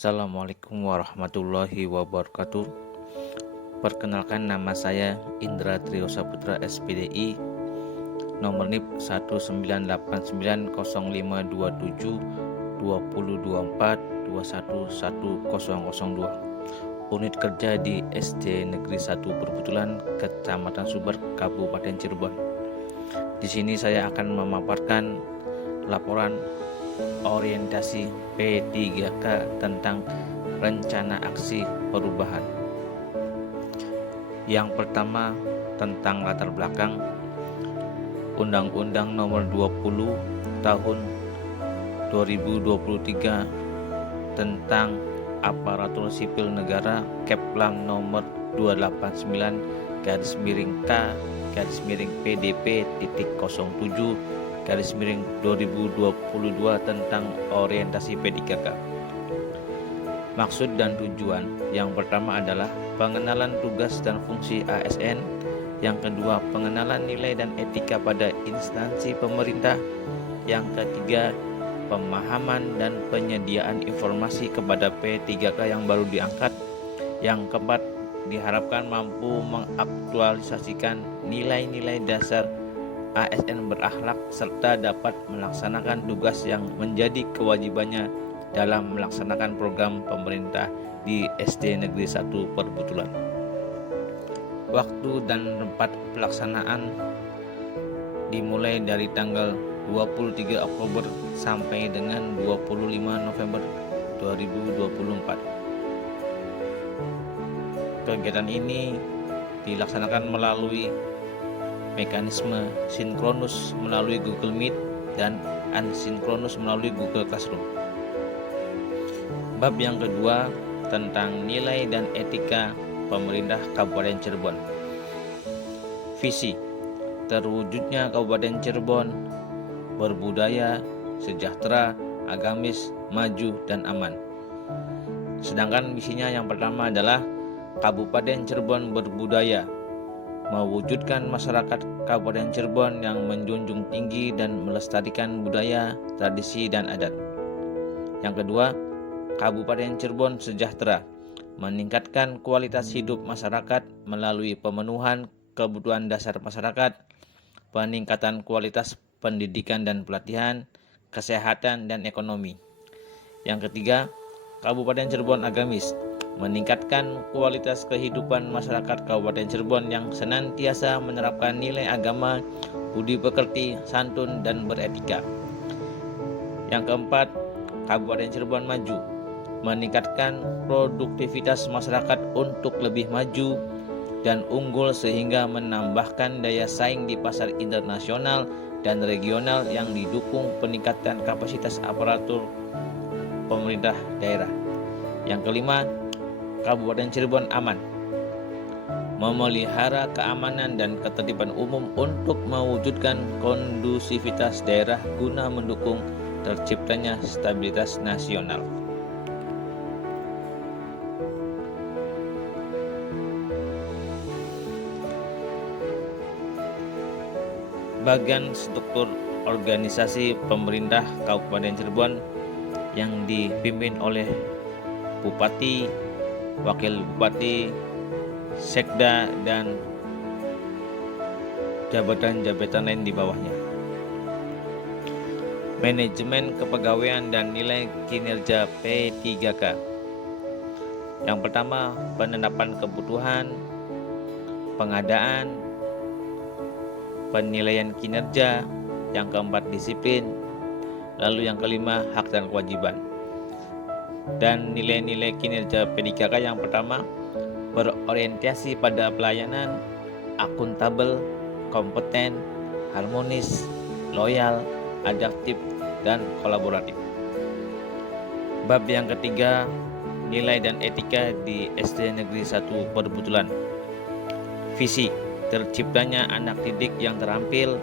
Assalamualaikum warahmatullahi wabarakatuh. Perkenalkan, nama saya Indra Trio Saputra SPDI, nomor NIP 19890272024211002, unit kerja di SD Negeri 1 Perbutulan, Kecamatan Sumber, Kabupaten Cirebon. Di sini saya akan memaparkan laporan orientasi P3K tentang rencana aksi perubahan. Yang pertama, tentang latar belakang Undang-Undang Nomor 20 Tahun 2023 tentang Aparatur Sipil Negara, Keplam Nomor 289/PDP.07/2022 tentang orientasi P3K. Maksud dan tujuan yang pertama adalah pengenalan tugas dan fungsi ASN, yang kedua pengenalan nilai dan etika pada instansi pemerintah, yang ketiga pemahaman dan penyediaan informasi kepada P3K yang baru diangkat, yang keempat diharapkan mampu mengaktualisasikan nilai-nilai dasar ASN berakhlak serta dapat melaksanakan tugas yang menjadi kewajibannya dalam melaksanakan program pemerintah di SD Negeri 1 Perbutulan. Waktu dan tempat pelaksanaan dimulai dari tanggal 23 Oktober sampai dengan 25 November 2024. Kegiatan ini dilaksanakan melalui mekanisme sinkronus melalui Google Meet dan asinkronus melalui Google Classroom. Bab yang kedua tentang nilai dan etika pemerintah Kabupaten Cirebon. Visi: terwujudnya Kabupaten Cirebon berbudaya, sejahtera, agamis, maju, dan aman. Sedangkan misinya yang pertama adalah Kabupaten Cirebon berbudaya, mewujudkan masyarakat Kabupaten Cirebon yang menjunjung tinggi dan melestarikan budaya, tradisi, dan adat. Yang kedua, Kabupaten Cirebon sejahtera, meningkatkan kualitas hidup masyarakat melalui pemenuhan kebutuhan dasar masyarakat, peningkatan kualitas pendidikan dan pelatihan, kesehatan, dan ekonomi. Yang ketiga, Kabupaten Cirebon agamis, meningkatkan kualitas kehidupan masyarakat Kabupaten Cirebon yang senantiasa menerapkan nilai agama, budi pekerti, santun, dan beretika. Yang keempat, Kabupaten Cirebon maju, meningkatkan produktivitas masyarakat untuk lebih maju dan unggul sehingga menambahkan daya saing di pasar internasional dan regional yang didukung peningkatan kapasitas aparatur pemerintah daerah. Yang kelima, Kabupaten Cirebon aman, memelihara keamanan dan ketertiban umum untuk mewujudkan kondusivitas daerah guna mendukung terciptanya stabilitas nasional. Bagian struktur organisasi pemerintah Kabupaten Cirebon yang dipimpin oleh Bupati, Wakil Bupati, Sekda, dan jabatan-jabatan lain di bawahnya. Manajemen kepegawaian dan nilai kinerja P3K. Yang pertama, penetapan kebutuhan, pengadaan, penilaian kinerja, yang keempat disiplin, lalu yang kelima hak dan kewajiban. Dan nilai-nilai kinerja P3K yang pertama, berorientasi pada pelayanan, akuntabel, kompeten, harmonis, loyal, adaptif, dan kolaboratif. Bab yang ketiga, nilai dan etika di SD Negeri 1 Perbutulan. Visi: terciptanya anak didik yang terampil,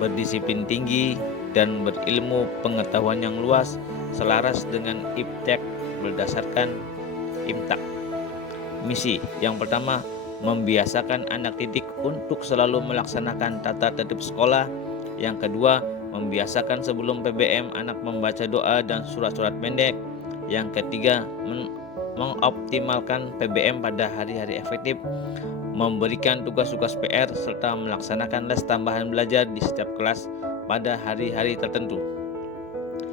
berdisiplin tinggi, dan berilmu pengetahuan yang luas selaras dengan IPTEK berdasarkan IMTAK. Misi yang pertama, membiasakan anak didik untuk selalu melaksanakan tata tertib sekolah. Yang kedua, membiasakan sebelum PBM anak membaca doa dan surat-surat pendek. Yang ketiga, mengoptimalkan PBM pada hari-hari efektif, memberikan tugas-tugas PR, serta melaksanakan les tambahan belajar di setiap kelas pada hari-hari tertentu.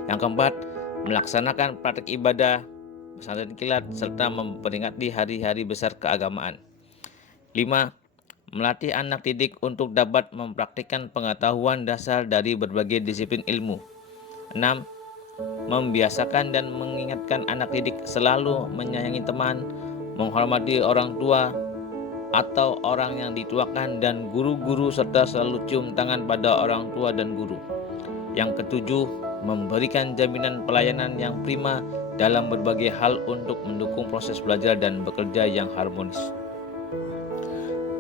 Yang keempat, melaksanakan praktik ibadah pesantren kilat serta memperingati hari-hari besar keagamaan. 5. Melatih anak didik untuk dapat mempraktikkan pengetahuan dasar dari berbagai disiplin ilmu. 6. Membiasakan dan mengingatkan anak didik selalu menyayangi teman, menghormati orang tua atau orang yang dituakan dan guru-guru, serta selalu cium tangan pada orang tua dan guru. Yang ketujuh, memberikan jaminan pelayanan yang prima dalam berbagai hal untuk mendukung proses belajar dan bekerja yang harmonis.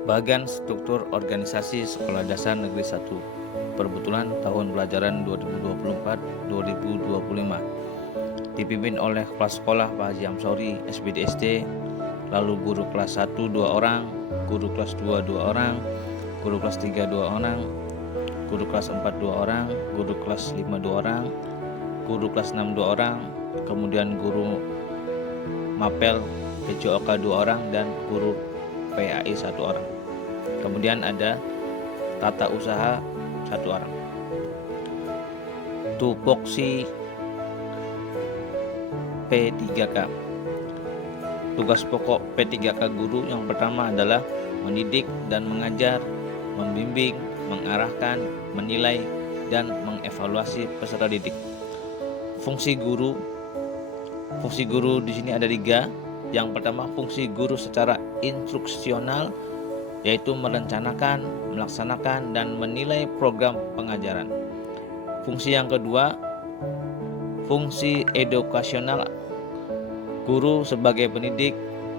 Bagian struktur organisasi Sekolah Dasar Negeri 1 Perbetulan tahun pelajaran 2024-2025 dipimpin oleh Kepala Sekolah Pak Haji Amsori SBDSD, lalu guru kelas 1 2 orang, guru kelas 2 2 orang, guru kelas 3 2 orang, guru kelas 4 2 orang, guru kelas 5 2 orang, guru kelas 6 2 orang, kemudian guru Mapel PJOK 2 orang dan guru PAI 1 orang. Kemudian ada tata usaha 1 orang. Tupoksi P3K. Tugas pokok P3K guru yang pertama adalah mendidik dan mengajar, membimbing, mengarahkan, menilai, dan mengevaluasi peserta didik. Fungsi guru di sini ada 3. Yang pertama, fungsi guru secara instruksional, yaitu merencanakan, melaksanakan, dan menilai program pengajaran. Fungsi yang kedua, fungsi edukasional, guru sebagai pendidik,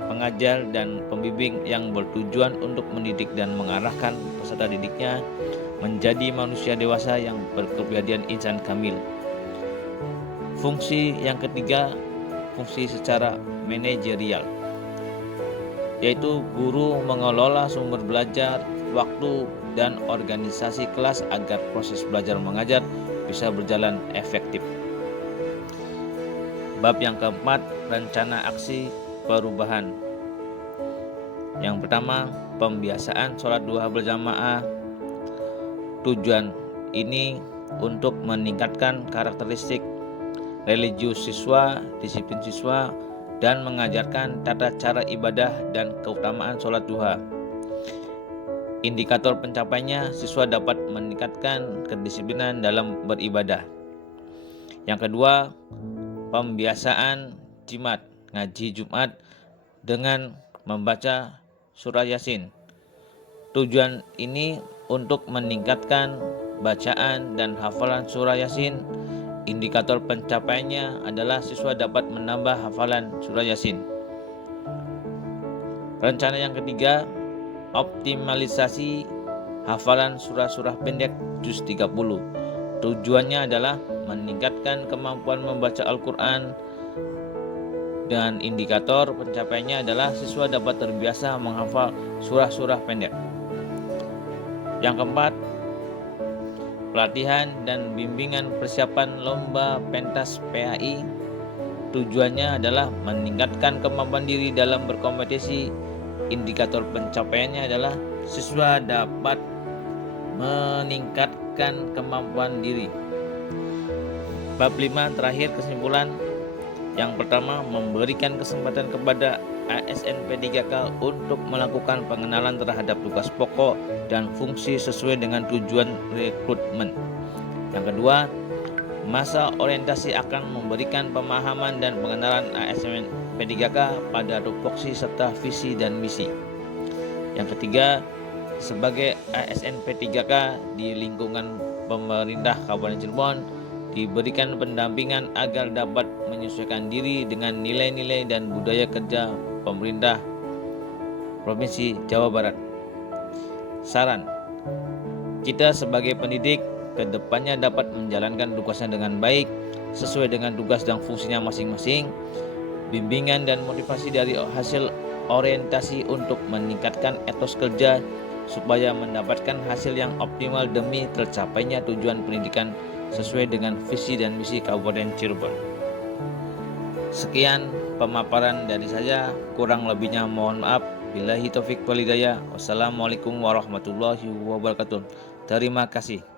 pengajar, dan pembimbing yang bertujuan untuk mendidik dan mengarahkan peserta didiknya menjadi manusia dewasa yang berkepribadian insan kamil. Fungsi yang ketiga, fungsi secara manajerial, yaitu guru mengelola sumber belajar, waktu, dan organisasi kelas agar proses belajar mengajar bisa berjalan efektif. Bab yang keempat, rencana aksi perubahan. Yang pertama, pembiasaan sholat duha berjamaah. Tujuan ini untuk meningkatkan karakteristik religius siswa, disiplin siswa, dan mengajarkan tata cara ibadah dan keutamaan sholat duha. Indikator pencapaiannya, siswa dapat meningkatkan kedisiplinan dalam beribadah. Yang kedua, pembiasaan jimat, ngaji Jumat dengan membaca surah Yasin. Tujuan ini untuk meningkatkan bacaan dan hafalan surah Yasin. Indikator pencapaiannya adalah siswa dapat menambah hafalan surah Yasin. Rencana yang ketiga, optimalisasi hafalan surah-surah pendek juz 30. Tujuannya adalah meningkatkan kemampuan membaca Al-Quran, dan indikator pencapaiannya adalah siswa dapat terbiasa menghafal surah-surah pendek. Yang keempat, pelatihan dan bimbingan persiapan lomba pentas PAI. Tujuannya adalah meningkatkan kemampuan diri dalam berkompetisi. Indikator pencapaiannya adalah siswa dapat meningkatkan kemampuan diri. Bab 5 terakhir, kesimpulan. Yang pertama, memberikan kesempatan kepada ASN P3K untuk melakukan pengenalan terhadap tugas pokok dan fungsi sesuai dengan tujuan rekrutmen. Yang kedua, masa orientasi akan memberikan pemahaman dan pengenalan ASN P3K pada tupoksi serta visi dan misi. Yang ketiga, sebagai ASN P3K di lingkungan pemerintah Kabupaten Cirebon diberikan pendampingan agar dapat menyesuaikan diri dengan nilai-nilai dan budaya kerja pemerintah Provinsi Jawa Barat. Saran, kita sebagai pendidik kedepannya dapat menjalankan tugasnya dengan baik sesuai dengan tugas dan fungsinya masing-masing. Bimbingan dan motivasi dari hasil orientasi untuk meningkatkan etos kerja supaya mendapatkan hasil yang optimal demi tercapainya tujuan pendidikan sesuai dengan visi dan misi Kabupaten Cirebon. Sekian pemaparan dari saya, kurang lebihnya mohon maaf. Billahi taufik wal hidayah. Wassalamualaikum warahmatullahi wabarakatuh. Terima kasih.